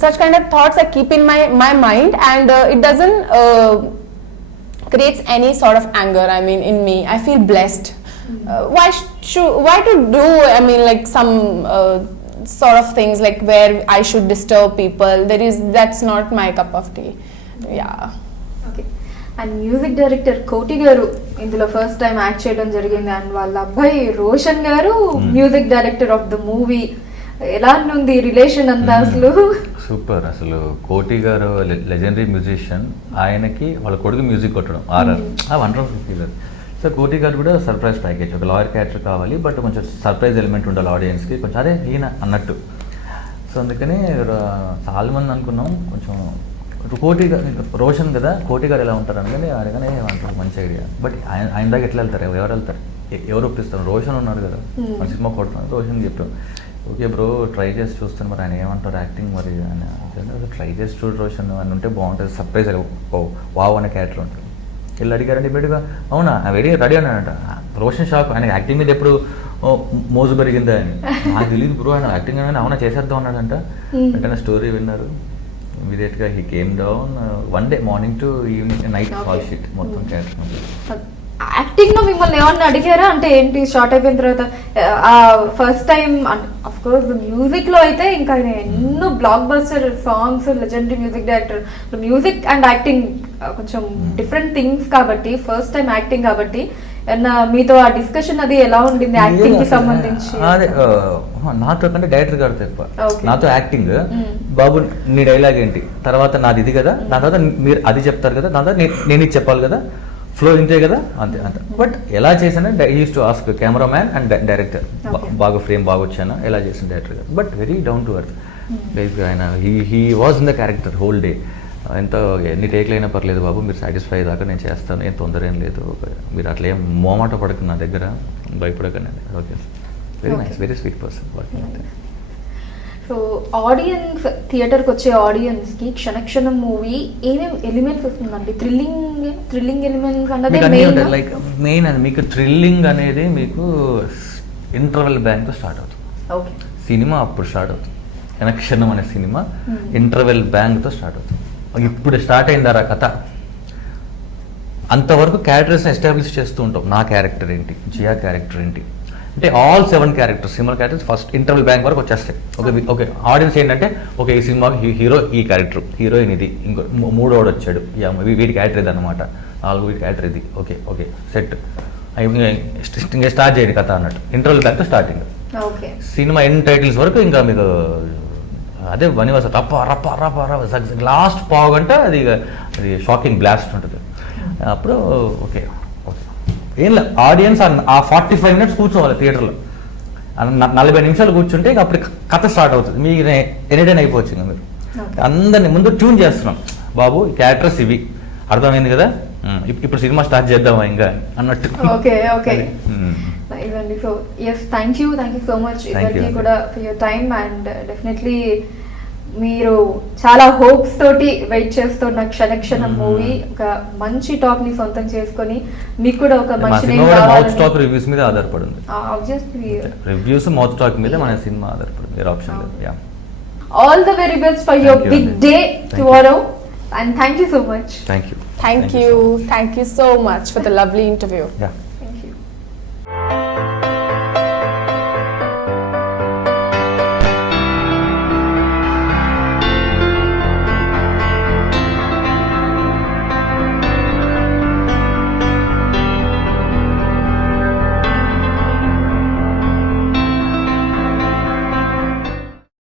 such kind of thoughts I keep in my mind, and it doesn't creates any sort of anger. I mean, in me, I feel blessed. Why to do? I mean, like some sort of things like where I should disturb people. That's not my cup of tea. Yeah. Okay. And music director కోటి గారు ఇందులో first time act చేయడం జరిగింది, and వాళ్ళ అబ్బాయి రోషన్ గారు music director of the movie. ఎలా ఉంది రిలేషన్ అంతా అసలు? సూపర్. అసలు కోటి గారు లెజెండరీ మ్యూజిషియన్, ఆయనకి వాళ్ళ కొడుకు మ్యూజిక్ కొట్టడం ఆర్ఆర్ వండర్ఫుల్ ఫీలర్. సో కోటి గారు కూడా సర్ప్రైజ్ ప్యాకేజ్, ఒక లాయర్ క్యారెక్టర్ కావాలి బట్ కొంచెం సర్ప్రైజ్ ఎలిమెంట్ ఉండాలి ఆడియన్స్కి, కొంచెం అదే ఈయన అన్నట్టు. సో అందుకని చాలామంది అనుకున్నాం కొంచెం కోటి రోషన్ కదా, కోటి గారు ఎలా ఉంటారు అనగానే అడగానే అంటారు మంచి ఐడియా, బట్ ఆయన దాకా ఎట్లా వెళ్తారు, ఎవరు వెళ్తారు, ఎవరు ఒప్పిస్తారు? రోషన్ ఉన్నారు కదా, మన సినిమా కొడుతున్నారు, రోషన్ చెప్పాం ఓకే బ్రో ట్రై చేసి చూస్తాను, మరి ఆయన ఏమంటారు యాక్టింగ్ మరి అని. ట్రై చేసి చూడు రోషన్ అని ఉంటే బాగుంటుంది, సర్ప్రైజ్ వావ్ అనే క్యారెక్టర్ ఉంటుంది. వీళ్ళు అడిగారంటే ఇమీడియట్గా అవునా రెడీ అన్నాడంట. రోషన్ షాక్, ఆయన యాక్టింగ్ మీద ఎప్పుడు మోజు పెరిగిందా అని. నాకు తెలియదు బ్రో ఆయన యాక్టింగ్ అని, అవునా చేసేద్దాం అన్నాడంట. వెంటనే స్టోరీ విన్నారు, ఇమీడియట్గా he came down, one day morning to evening night call sheet మొత్తం క్యారెక్టర్. యాక్టింగ్ లో మిమ్మల్ని ఏమన్నా అడిగారా? అంటే ఏంటి షార్ట్ అయిపోయిన తర్వాత first time of course music లో అయితే ఇంకా ఎన్నో block buster songs, legendary music director. Music and acting కొంచెం డిఫరెంట్ థింగ్స్ కాబట్టి, ఫస్ట్ టైం యాక్టింగ్ కాబట్టి అన్న మీతో ఆ డిస్కషన్ అది ఎలా ఉండింది యాక్టింగ్ కి సంబంధించి? అదే నాతో కంటే డైరెక్టర్ గారితో ఎక్కువ. Okay. నాతో యాక్టింగ్, బాబు నీ డైలాగ్ ఏంటి, తర్వాత నాది ఇది కదా, దాని తర్వాత మీరు అది చెప్తారు కదా, దాని తర్వాత నేను ఇది చెప్పాలి కదా, ఫ్లో ఇంతే కదా, అంతే అంతే. బట్ ఎలా చేశానంటే use to ask cameraman and director, Okay. బాగా ఫ్రేమ్ బాగా వచ్చాను, ఎలా చేసిన డైరెక్టర్ గారు. But very down to earth. ఆయన he was in the character whole day. ఎంత ఎన్ని టేక్లు అయినా పర్లేదు బాబు, మీరు సాటిస్ఫై దాకా నేను చేస్తాను, ఏం తొందర ఏం లేదు, మీరు అట్లా ఏం మోమాట పడకు నా దగ్గర, భయపడకండి. Okay, very nice, very sweet person. So audience, థియేటర్కి వచ్చే ఆడియన్స్కి క్షణక్షణం మూవీ ఏమేమి ఎలిమెంట్స్ వస్తుందండి? థ్రిల్లింగ్ ఎలిమెంట్స్ అన్నది మెయిన్. లైక్ మెయిన్ అది మీకు థ్రిల్లింగ్ అనేది మీకు ఇంటర్వెల్ బ్యాంక్తో స్టార్ట్ అవుతుంది. ఓకే. సినిమా అప్పుడు స్టార్ట్ అవుతుంది. క్షణం అనే సినిమా ఇంటర్వెల్ బ్యాంక్తో స్టార్ట్ అవుతుంది. ఇప్పుడు స్టార్ట్ అయిందారా కథ, అంతవరకు క్యారెక్టర్స్ ఎస్టాబ్లిష్ చేస్తూ ఉంటాం. నా క్యారెక్టర్ ఏంటి, జియా క్యారెక్టర్ ఏంటి, అంటే all 7 characters, cinema characters first interval bank వరకు వచ్చేస్తాయి. ఓకే ఆడియన్స్ ఏంటంటే ఓకే ఈ సినిమాకి హీరో ఈ క్యారెక్టర్, హీరోయిన్ ఇది, ఇంకో మూడోడు వచ్చాడు, వీడి క్యారెక్టర్ ఇది అనమాట, వీడి క్యారెక్టర్ ఇది, ఓకే సెట్, ఇంకా స్టార్ట్ చేయండి కథ అన్నట్టు. Interval bank starting. Okay. Cinema end titles వరకు ఇంకా మీకు అదే వనివాస రప్ప రప్ప రప్ప రప్ప లాస్ట్ పావుగంట అది షాకింగ్ బ్లాస్ట్ ఉంటుంది. అప్పుడు ఓకే ఏం లేదు, ఆడియన్స్ ఆ 45 మినిట్స్ కూర్చోవాలి థియేటర్లో. 40 నిమిషాలు కూర్చుంటే ఇక అప్పుడు కథ స్టార్ట్ అవుతుంది. మీకు ఎనీటైన్ అయిపోవచ్చు. ఇంకా మీరు అందరిని ముందు ట్యూన్ చేస్తున్నాం, బాబు ఈ క్యారెక్టర్స్ ఇవి, అర్థమైంది కదా, ఇప్పుడు సినిమా స్టార్ట్ చేద్దామా ఇంకా అన్నట్టు. ఓకే. ఇవ్వండి. So yes, thank you so much ఇవన్నీ కూడా for your time. And definitely మీరు చాలా హోప్స్ తోటి వెయిట్ చేస్తున్న క్షణక్షణం మూవీ ఒక మంచి టాక్ ని సొంతం చేసుకొని మీకు కూడా ఒక మంచి నేమ్ మౌత్ టాక్ రివ్యూస్ మీద ఆధారపడింది. ఆబ్వియస్లీ రివ్యూస్ మౌత్ టాక్ మీద మన సినిమా ఆధారపడింది, వేరే ఆప్షన్ లేదు. Yeah, all the very best for your big day tomorrow and thank you so much. Thank you. Thank you so much for the lovely interview. Yeah.